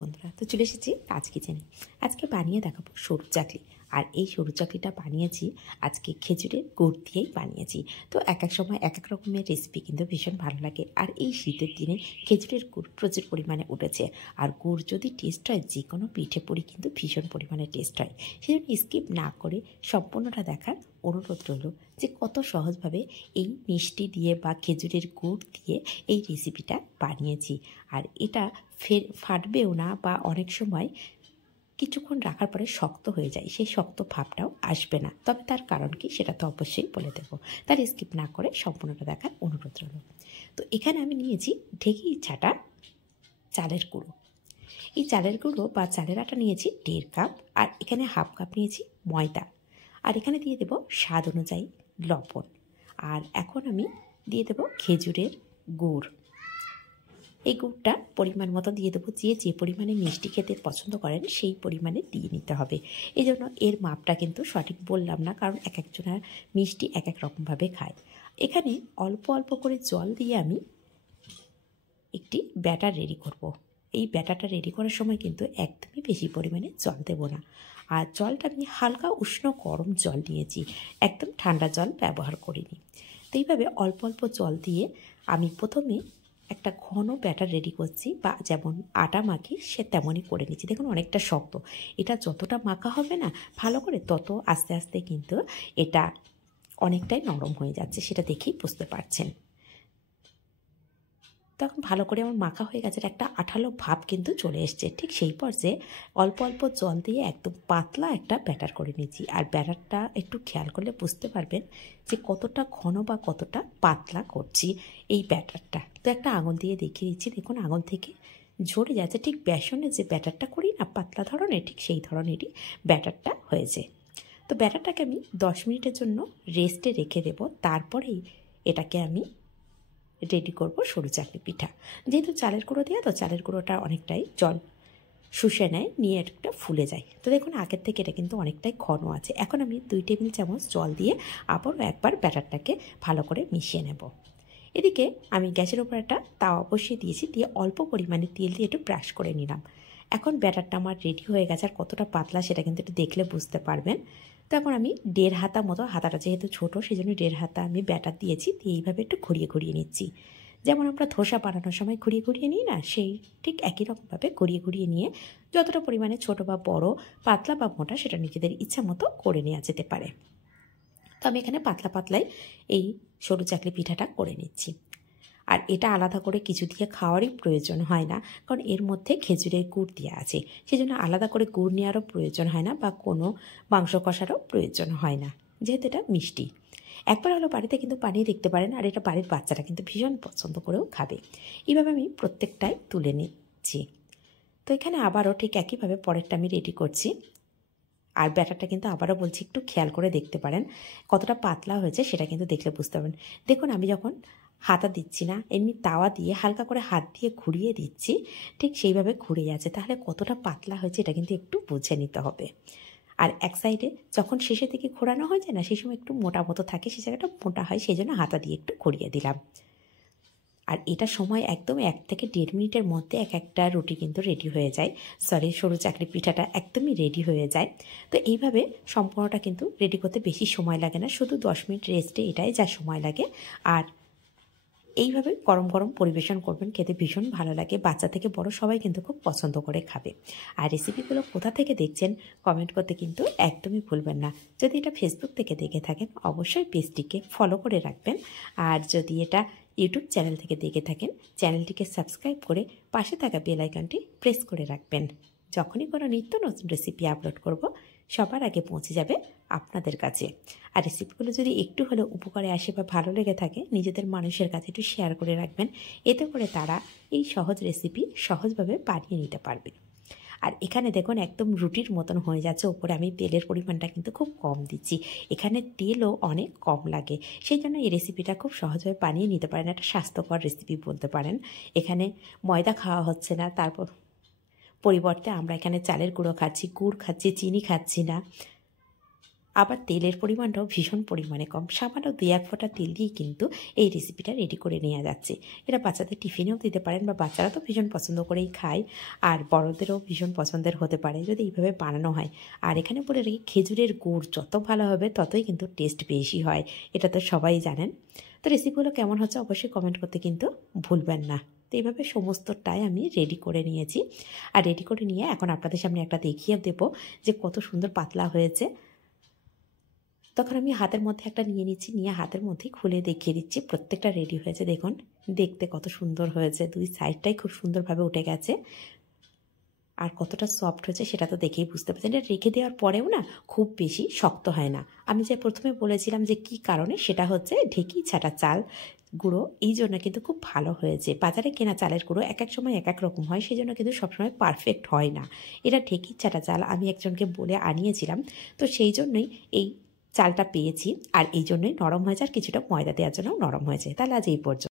বন্ধুরা তো চলে এসেছি রাজ কিচেনে। আজকে বানিয়ে দেখাবো সরু চাকলি। আর এই সরু চাকলিটা বানিয়েছি আজকে খেজুরের গুড় দিয়েই বানিয়েছি। তো এক এক সময় এক এক রকমের রেসিপি কিন্তু ভীষণ ভালো লাগে। আর এই শীতের দিনে খেজুরের গুড় প্রচুর পরিমাণে উঠেছে। আর গুড় যদি টেস্ট হয় যে কোনো পিঠে পুলি কিন্তু ভীষণ পরিমাণে টেস্ট হয়। সেজন্য স্কিপ না করে সম্পূর্ণটা দেখার অনুরোধ রইল যে কত সহজভাবে এই মিষ্টি দিয়ে বা খেজুরের গুড় দিয়ে এই রেসিপিটা বানিয়েছি। আর এটা ফাটবেও না বা অনেক সময় কিছুক্ষণ রাখার পরে শক্ত হয়ে যায়, সেই শক্ত ভাবটাও আসবে না। তবে তার কারণ কি সেটা তো অবশ্যই বলে দেবো, তার স্কিপ না করে সম্পূর্ণটা দেখার অনুরোধ রইল। তো এখানে আমি নিয়েছি ঢেঁকি ছাটা চালের গুঁড়ো। এই চালের গুঁড়ো বা চালের আটা নিয়েছি 1.5 কাপ, আর এখানে 1/2 কাপ নিয়েছি ময়দা, আর এখানে দিয়ে দেব স্বাদ অনুযায়ী লবণ। আর এখন আমি দিয়ে দেব খেজুরের গুড়। এই গুড়টা পরিমাণ মতো দিয়ে দেবো, যে পরিমাণে মিষ্টি খেতে পছন্দ করেন সেই পরিমাণে দিয়ে নিতে হবে। এই জন্য এর মাপটা কিন্তু সঠিক বললাম না, কারণ এক একজনের মিষ্টি এক এক রকমভাবে খায়। এখানে অল্প অল্প করে জল দিয়ে আমি একটি ব্যাটার রেডি করব। এই ব্যাটারটা রেডি করার সময় কিন্তু একদমই বেশি পরিমাণে জল দেব না। আর জলটা আমি হালকা উষ্ণ গরম জল নিয়েছি, একদম ঠান্ডা জল ব্যবহার করিনি। তো এইভাবে অল্প অল্প জল দিয়ে আমি প্রথমে একটা ঘন ব্যাটার রেডি করছি, বা যেমন আটা মাখি সে তেমনই করে নিচ্ছি। দেখুন অনেকটা শক্ত, এটা যতটা মাখা হবে না ভালো করে তত আস্তে আস্তে কিন্তু এটা অনেকটাই নরম হয়ে যাচ্ছে, সেটা দেখেই বুঝতে পারছেন। তখন ভালো করে আমার মাখা হয়ে গেছে, একটা আঠালো ভাব কিন্তু চলে এসছে। ঠিক সেই পর্যায়ে অল্প অল্প জল দিয়ে একদম পাতলা একটা ব্যাটার করে নিয়েছি। আর ব্যাটারটা একটু খেয়াল করলে বুঝতে পারবেন যে কতটা ঘন বা কতটা পাতলা করছি এই ব্যাটারটা। তো একটা আঙুল দিয়ে দেখিয়ে দিচ্ছি, দেখুন আঙুল থেকে ঝরে যাচ্ছে। ঠিক বেসনের যে ব্যাটারটা করি না পাতলা ধরনের, ঠিক সেই ধরনেরই ব্যাটারটা হয়েছে। তো ব্যাটারটাকে আমি 10 মিনিটের জন্য রেস্টে রেখে দেব। তারপরেই এটাকে আমি রেডি করব সরু চাকলি পিঠা। যেহেতু চালের গুঁড়ো দেওয়া, তো চালের গুঁড়োটা অনেকটাই জল শুষে নেয়, নিয়ে একটা ফুলে যায়। তো দেখুন আগের থেকে এটা কিন্তু অনেকটাই ঘন আছে। এখন আমি 2 টেবিল চামচ জল দিয়ে আবারও একবার ব্যাটারটাকে ভালো করে মিশিয়ে নেব। এদিকে আমি গ্যাসের উপর একটা তাওয়া বসিয়ে দিয়েছি, দিয়ে অল্প পরিমাণে তেল দিয়ে একটু ব্রাশ করে নিলাম। এখন ব্যাটারটা আমার রেডি হয়ে গেছে। আর কতটা পাতলা সেটা কিন্তু একটু দেখলে বুঝতে পারবেন। তো এখন আমি 1.5 হাতা মতো, হাতাটা যেহেতু ছোটো সেই জন্য 1.5 হাতা আমি ব্যাটার দিয়েছি, দিয়ে এইভাবে একটু ঘুরিয়ে ঘুরিয়ে নিচ্ছি। যেমন আমরা ধোসা বানানোর সময় ঘুরিয়ে ঘুরিয়ে নিই না, সেই ঠিক একই রকমভাবে ঘুরিয়ে ঘুরিয়ে নিয়ে যতটা পরিমাণে ছোটো বা বড়, পাতলা বা মোটা সেটা নিজেদের ইচ্ছা মতো করে নেওয়া যেতে পারে। তো আমি এখানে পাতলা পাতলাই এই সরু চাকলি পিঠাটা করে নিচ্ছি। আর এটা আলাদা করে কিছু দিয়ে খাওয়ারই প্রয়োজন হয় না, কারণ এর মধ্যে খেজুরের গুড় দেওয়া আছে। সেজন্য আলাদা করে গুড় নেওয়ারও প্রয়োজন হয় না, বা কোনো মাংস কষারও প্রয়োজন হয় না, যেহেতু এটা মিষ্টি। একবার হলো বাড়িতে কিন্তু বানিয়ে দেখতে পারেন, আর এটা বাড়ির বাচ্চারা কিন্তু ভীষণ পছন্দ করেও খাবে। এইভাবে আমি প্রত্যেকটাই তুলে নিচ্ছি। তো এখানে আবারও ঠিক একইভাবে পরেরটা আমি রেডি করছি। আর ব্যাটারটা কিন্তু আবারও বলছি একটু খেয়াল করে দেখতে পারেন কতটা পাতলা হয়েছে, সেটা কিন্তু দেখলে বুঝতে পারবেন। দেখুন আমি যখন হাতা দিচ্ছি না, এমনি তাওয়া দিয়ে হালকা করে হাত দিয়ে ঘুরিয়ে দিচ্ছি, ঠিক সেইভাবে ঘুরে যাচ্ছে। তাহলে কতটা পাতলা হয়েছে এটা কিন্তু একটু বুঝে নিতে হবে। আর এক সাইডে যখন শেষের দিকে ঘোরানো হয়ে যায় না, সেই সময় একটু মোটা মতো থাকে, সেই জায়গাটা মোটা হয়, সেই জন্য হাতা দিয়ে একটু ঘুরিয়ে দিলাম। আর এটা সময় একদম 1 থেকে 1.5 মিনিটের মধ্যে এক একটা রুটি কিন্তু রেডি হয়ে যায়। সরু চাকরি পিঠাটা একদমই রেডি হয়ে যায়। তো এইভাবে সম্পূর্ণটা কিন্তু রেডি করতে বেশি সময় লাগে না, শুধু 10 মিনিট রেস্টে এটাই যা সময় লাগে। আর এইভাবে গরম গরম পরিবেশন করবেন, খেতে ভীষণ ভালো লাগে। বাচ্চা থেকে বড় সবাই কিন্তু খুব পছন্দ করে খাবে। আর রেসিপিগুলো কোথা থেকে দেখছেন কমেন্ট করতে কিন্তু একদমই ভুলবেন না। যদি এটা ফেসবুক থেকে দেখে থাকেন অবশ্যই পেজটিকে ফলো করে রাখবেন। আর যদি এটা ইউটিউব চ্যানেল থেকে দেখে থাকেন চ্যানেলটিকে সাবস্ক্রাইব করে পাশে থাকা বেল আইকনটি প্রেস করে রাখবেন। যখনই কোনো নিত্য নতুন রেসিপি আপলোড করব সবার আগে পৌঁছে যাবে আপনাদের কাছে। আর রেসিপিগুলো যদি একটু হলেও উপকারে আসে বা ভালো লেগে থাকে নিজেদের মানুষের কাছে একটু শেয়ার করে রাখবেন, এতে করে তারা এই সহজ রেসিপি সহজভাবে বানিয়ে নিতে পারবে। আর এখানে দেখুন একদম রুটির মতন হয়ে যাচ্ছে। ওপরে আমি তেলের পরিমাণটা কিন্তু খুব কম দিচ্ছি, এখানে তেলও অনেক কম লাগে। সেই জন্য এই রেসিপিটা খুব সহজভাবে বানিয়ে নিতে পারেন, একটা স্বাস্থ্যকর রেসিপি বলতে পারেন। এখানে ময়দা খাওয়া হচ্ছে না, তারপর পরিবর্তে আমরা এখানে চালের গুঁড়ো খাচ্ছি, গুড় খাচ্ছি, চিনি খাচ্ছি না। আবার তেলের পরিমাণটাও ভীষণ পরিমাণে কম, সামান্য 2-1 ফোঁটা তেল দিয়ে কিন্তু এই রেসিপিটা রেডি করে নেওয়া যাচ্ছে। এটা বাচ্চাদের টিফিনেও দিতে পারেন, বা বাচ্চারা তো ভীষণ পছন্দ করেই খায়, আর বড়দেরও ভীষণ পছন্দের হতে পারে যদি এইভাবে বানানো হয়। আর এখানে বলে রাখি, খেজুরের গুড় যত ভালো হবে ততই কিন্তু টেস্ট বেশি হয়, এটা তো সবাই জানেন। তো রেসিপিগুলো কেমন হচ্ছে অবশ্যই কমেন্ট করতে কিন্তু ভুলবেন না। তো এইভাবে সমস্তটাই আমি রেডি করে নিয়েছি, আর রেডি করে নিয়ে এখন আপনাদের সামনে একটা দেখিয়ে দেবো যে কত সুন্দর পাতলা হয়েছে। তখন আমি হাতের মধ্যে একটা নিয়ে নিচ্ছি, নিয়ে হাতের মধ্যেই খুলে দেখিয়ে দিচ্ছি প্রত্যেকটা রেডি হয়েছে। দেখুন দেখতে কত সুন্দর হয়েছে, দুই সাইডটাই খুব সুন্দরভাবে উঠে গেছে, আর কতটা সফট হয়েছে সেটা তো দেখেই বুঝতে পারছেন। এটা রেখে দেওয়ার পরেও না খুব বেশি শক্ত হয় না। আমি যে প্রথমে বলেছিলাম যে কি কারণে, সেটা হচ্ছে ঢেঁকি ছাটা চাল গুঁড়ো, এই জন্য কিন্তু খুব ভালো হয়েছে। বাজারে কেনা চালের গুঁড়ো এক এক সময় এক এক রকম হয়, সেই জন্য কিন্তু সবসময় পারফেক্ট হয় না। এটা ঢেঁকি ছাটা চাল আমি একজনকে বলে আনিয়েছিলাম, তো সেই জন্যই এই চালটা পেয়েছি, আর এই জন্যই নরম হয়েছে, আর কিছুটা ময়দা দেওয়ার জন্য নরম হয়েছে। তাহলে আজ এই পর্যন্ত।